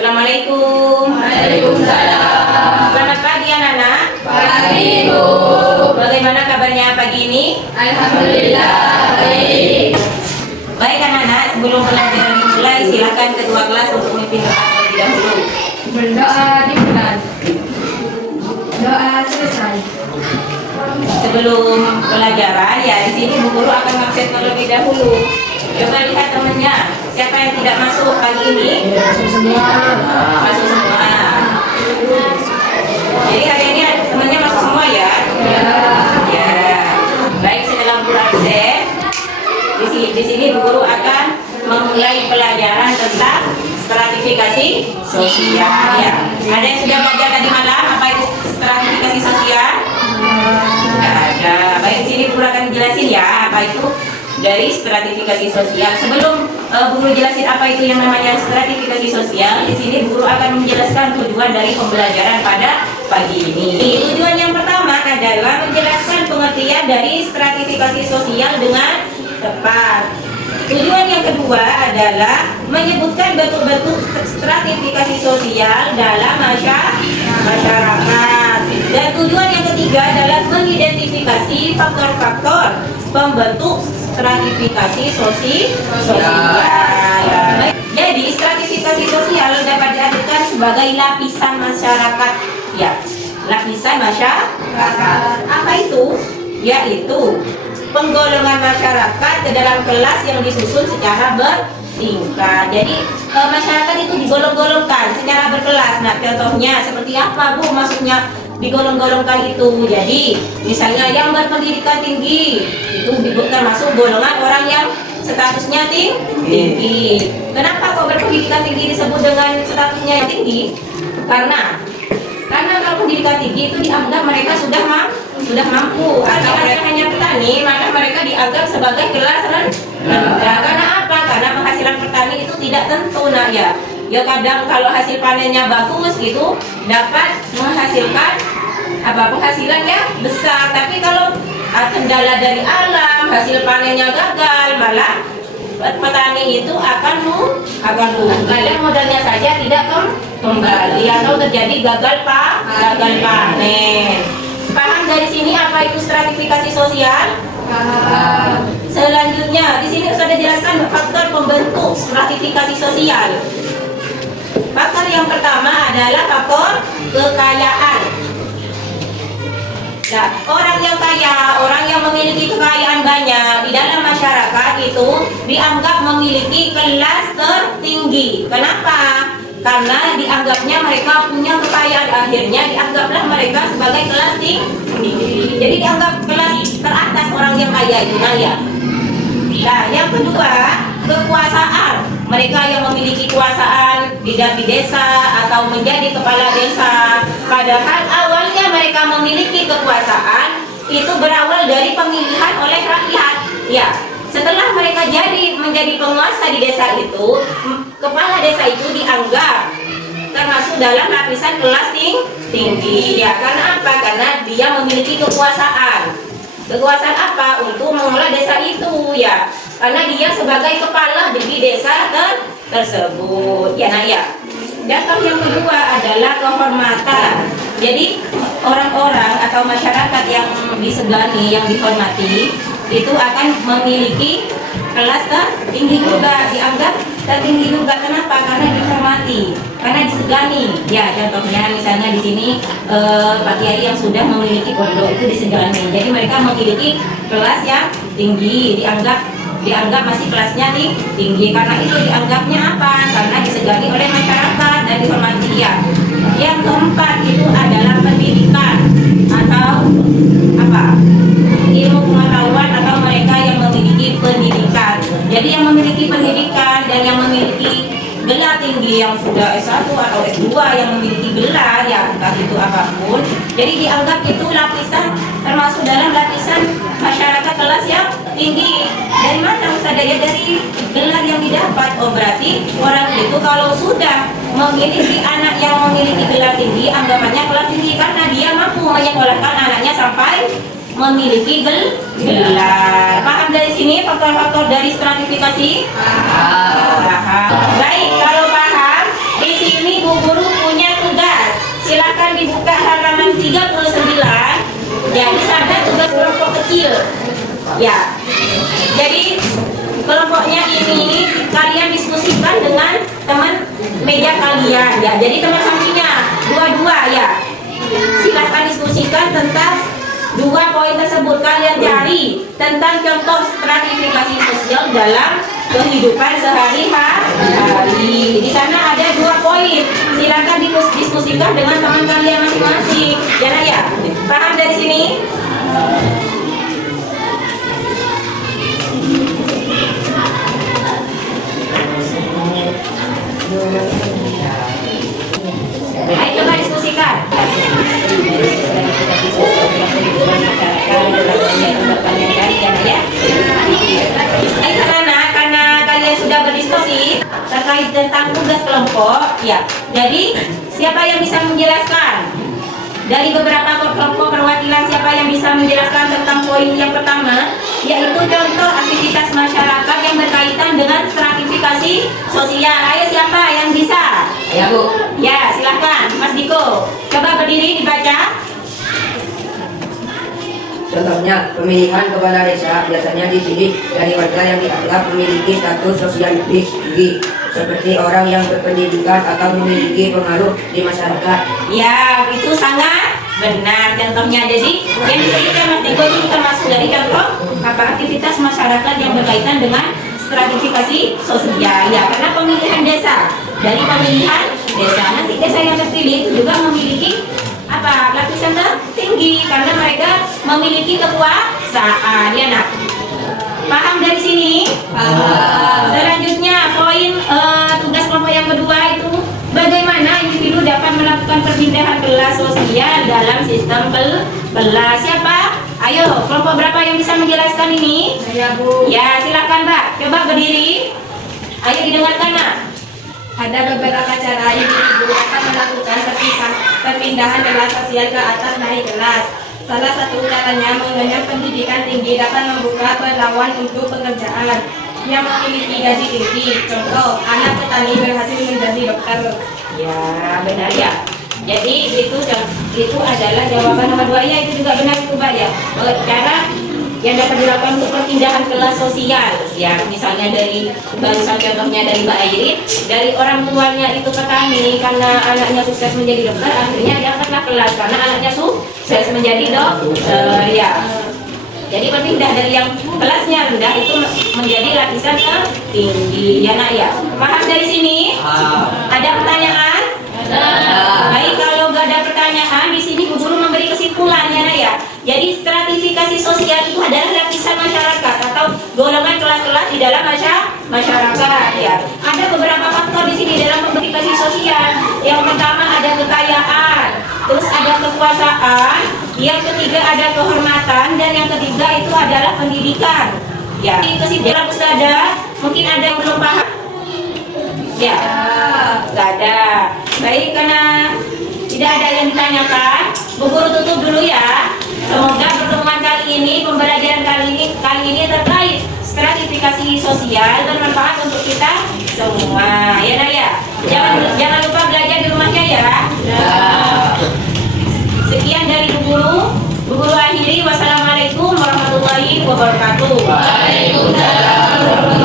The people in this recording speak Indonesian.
Assalamualaikum. Waalaikumsalam. Selamat pagi anak-anak. Pagi, Bu. Bagaimana kabarnya pagi ini? Alhamdulillah baik. Baik anak-anak, sebelum pelajaran dimulai silakan kedua kelas untuk memimpin doa terlebih dahulu. Berdoa dimulai. Doa selesai. Sebelum pelajaran ya di sini Bu Guru akan ngabsen terlebih dahulu. Coba lihat temannya, siapa yang tidak masuk pagi ini? Masuk semua. Masuk semua. Jadi hari ini temannya masuk semua ya? Ya. Ya. Baik, setelah Bu absen, di sini Bu Guru akan memulai pelajaran tentang stratifikasi sosial. Ya. Ada yang sudah belajar tadi malam apa itu stratifikasi sosial? Tidak ada. Baik, di sini Bu Guru akan jelasin ya apa itu dari stratifikasi sosial. Sebelum Bu Guru jelasin apa itu yang namanya stratifikasi sosial, di sini Bu Guru akan menjelaskan tujuan dari pembelajaran pada pagi ini. Tujuan yang pertama adalah menjelaskan pengertian dari stratifikasi sosial dengan tepat. Tujuan yang kedua adalah menyebutkan bentuk-bentuk stratifikasi sosial dalam masyarakat. Dan tujuan yang ketiga adalah mengidentifikasi faktor-faktor pembentuk stratifikasi sosial. Jadi stratifikasi sosial dapat diartikan sebagai lapisan masyarakat. Ya, lapisan masyarakat. Apa itu? Yaitu penggolongan masyarakat ke dalam kelas yang disusun secara bertingkat. Jadi masyarakat itu digolong-golongkan secara berkelas. Nah, contohnya seperti apa, Bu? Maksudnya digolong-golongkan itu. Jadi, misalnya yang berpendidikan tinggi itu termasuk golongan orang yang statusnya tinggi. Kenapa kok berpendidikan tinggi disebut dengan statusnya yang tinggi? Karena kalau pendidikan tinggi itu dianggap mereka sudah mampu. Kalau mereka hanya petani, maka mereka dianggap sebagai kelas rendah. Karena apa? Karena penghasilan petani itu tidak tentu. Nah ya kadang kalau hasil panennya bagus gitu dapat menghasilkan penghasilannya besar. Tapi kalau kendala dari alam, hasil panennya gagal, malah petani itu akan rugi. Kadang modalnya saja tidak kembali atau terjadi gagal panen. Paham dari sini apa itu stratifikasi sosial? Selanjutnya di sini sudah dijelaskan faktor pembentuk stratifikasi sosial. Faktor yang pertama adalah faktor kekayaan. Nah, orang yang kaya, orang yang memiliki kekayaan banyak di dalam masyarakat itu dianggap memiliki kelas tertinggi. Kenapa? Karena dianggapnya mereka punya kekayaan, akhirnya dianggaplah mereka sebagai kelas tinggi. Jadi dianggap kelas teratas orang yang kaya itu kaya. Nah, yang kedua, kekuasaan. Mereka yang memiliki kekuasaan di desa atau menjadi kepala desa, padahal awalnya mereka memiliki kekuasaan itu berawal dari pemilihan oleh rakyat. Ya, setelah mereka menjadi penguasa di desa itu, kepala desa itu dianggap termasuk dalam lapisan kelas tinggi. Ya, karena apa? Karena dia memiliki kekuasaan. Kekuasaan apa? Untuk mengelola desa itu, ya. Karena dia sebagai kepala di desa tersebut. Ya, nah ya. Dan yang kedua adalah kehormatan. Jadi orang-orang atau masyarakat yang disegani, yang dihormati, itu akan memiliki kelas tertinggi juga, dianggap tertinggi juga. Kenapa? Karena dihormati, karena disegani. Ya, contohnya misalnya di sini Pak Kiai yang sudah memiliki pondok itu disegani. Jadi mereka memiliki kelas yang tinggi, dianggap masih kelasnya tinggi. Karena itu dianggapnya apa? Karena disegani oleh masyarakat dan dihormati. Ya. Yang keempat itu adalah pendidikan atau ilmu pengetahuan atau mereka yang memiliki pendidikan. Jadi yang memiliki pendidikan dan yang memiliki gelar tinggi, yang sudah S1 atau S2, yang memiliki gelar ya entah itu apapun, jadi dianggap itu lapisan, termasuk dalam lapisan masyarakat kelas yang tinggi. Dari mana Ustazah? Ya dari gelar yang didapat. Oh, berarti orang itu kalau sudah memiliki anak yang memiliki gelar tinggi, anggapannya kelas tinggi karena dia mampu menyekolahkan anaknya sampai memiliki gelar. Paham dari sini faktor-faktor dari stratifikasi? Paham. Baik, kalau paham, di sini Bu Guru punya tugas. Silakan dibuka halaman 39. Jadi ada tugas kelompok kecil. Ya. Jadi kelompoknya ini kalian diskusikan dengan teman meja kalian ya. Jadi teman sampingnya dua-dua ya. Silakan diskusikan tentang 2 poin tersebut. Kalian cari tentang contoh stratifikasi sosial dalam kehidupan sehari-hari. Di sana ada 2 poin. Silakan diskusikan dengan teman kalian masing-masing. Jangan ya. Paham dari sini? Ayo coba diskusikan. Ayo karena kalian sudah berdiskusi terkait tentang tugas kelompok, ya. Jadi siapa yang bisa menjelaskan? Dari beberapa kelompok perwakilan siapa yang bisa menjelaskan tentang poin yang pertama, yaitu contoh aktivitas masyarakat yang berkaitan dengan stratifikasi sosial. Ayo siapa yang bisa? Ya Bu. Ya, silahkan Mas Diko. Coba berdiri dibaca. Contohnya, pemilihan kepala desa biasanya dipilih dari warga yang dianggap memiliki status sosial lebih tinggi, seperti orang yang berpendidikan atau memiliki pengaruh di masyarakat. Ya, itu sangat benar contohnya. Jadi yang disebutkan Mas Diko itu termasuk dari contoh apa aktivitas masyarakat yang berkaitan dengan stratifikasi sosial. Ya, karena pemilihan desa, dari pemilihan desa nanti desa yang terpilih itu juga memiliki apa lapisan tertinggi karena mereka memiliki kekuasaan. Ya nak, paham dari sini? Selanjutnya poin tugas kelompok yang kedua itu bagaimana individu dapat melakukan perpindahan kelas sosial dalam sistem kelas. Siapa? Ayo, kelompok berapa yang bisa menjelaskan ini? Saya Bu. Ya, silakan Mbak. Coba berdiri. Ayo didengarkan nak. Ada beberapa cara individu akan melakukan perpindahan kelas sosial ke atas naik kelas. Salah satu caranya mengenyam pendidikan tinggi dapat membuka peluang untuk pekerjaan yang memiliki gaji tinggi. Contoh, anak petani berhasil menjadi dokter. Ya, benar ya. Jadi itu adalah jawaban nomor 2 ya, itu juga benar itu Mbak ya. Cara yang dapat dilakukan untuk perpindahan kelas sosial, ya misalnya dari barusan contohnya dari Mbak Airin, dari orang tuanya itu petani karena anaknya sukses menjadi dokter, akhirnya diangkatlah kelas karena anaknya sukses menjadi dokter, ya. Jadi berpindah dari yang kelasnya rendah itu menjadi lapisan tertinggi, ya nak ya. Paham dari sini? Ada pertanyaan? Baik, kalau nggak ada pertanyaan di sini Bu Guru memberi kesimpulannya nak ya. Jadi stratifikasi sosial itu adalah lapisan masyarakat atau golongan kelas-kelas di dalam masyarakat ya. Ada beberapa faktor di sini dalam stratifikasi sosial. Yang pertama ada kekayaan, terus ada kekuasaan, yang ketiga ada kehormatan, dan yang ketiga itu adalah pendidikan. Ya. Kesimpulan Ustazah, mungkin ada yang belum paham? Ya, nggak ada. Baik, karena tidak ada yang ditanyakan, Bu Guru tutup dulu ya. Semoga pertemuan kali ini, pembelajaran kali ini terkait stratifikasi sosial bermanfaat untuk kita semua. Ya nak ya. Jangan lupa belajar di rumahnya ya. Sekian dari Bu Guru. Bu Guru akhiri. Wassalamualaikum warahmatullahi wabarakatuh. Waalaikumsalam.